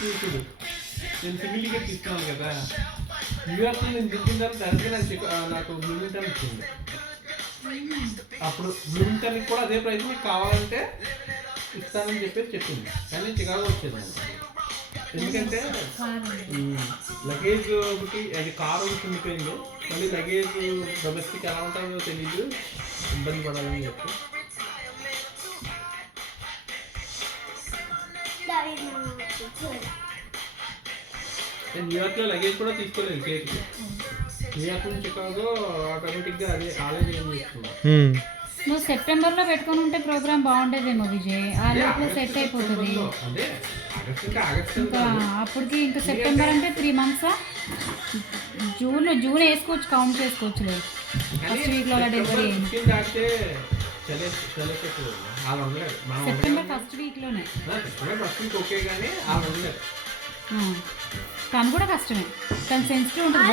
చూడు నేను single ticket తీసుకున్నాను కదా, న్యూయార్క్ నేను దిగిన తర్వాత డైరెక్ట్గా నాకు బ్లూమింగ్టన్ ఇచ్చింది. అప్పుడు బ్లూమింగ్టన్కి కూడా అదే ప్రైస్ మీకు కావాలంటే ఇస్తానని చెప్పేసి చెప్పింది, కానీ చికాగో వచ్చేది. ఎందుకంటే లగేజ్ ఒకటి, అది కారు ఒకటి ఉండిపోయింది, మళ్ళీ లగేజ్ డొమెస్టిక్ ఎలా ఉంటుందో తెలీదు, ఇబ్బంది పడాలని చెప్పి నేను న్యూయార్క్లో లగేజ్ కూడా తీసుకోలేదు చేతికి. న్యూయార్క్ నుంచి చికాగో ఆటోమేటిక్గా అదే ఆలోచన ఏం చేసుకున్నాను. నువ్వు సెప్టెంబర్లో పెట్టుకుని ఉంటే ప్రోగ్రామ్ బాగుండేదేమో విజయ్, ఆ లోపల సెట్ అయిపోతుంది. ఇంకా అప్పటికి ఇంకా సెప్టెంబర్ అంటే 3 months. జూన్ వేసుకోవచ్చు, కౌంట్ చేసుకోవచ్చులే. ఫస్ట్ వీక్లో అలా డెలివరీ అయింది. September first వీక్లోనే. ఓకే, కానీ తను కూడా కష్టమే, తను సెన్సిటివ్ ఉంటుంది.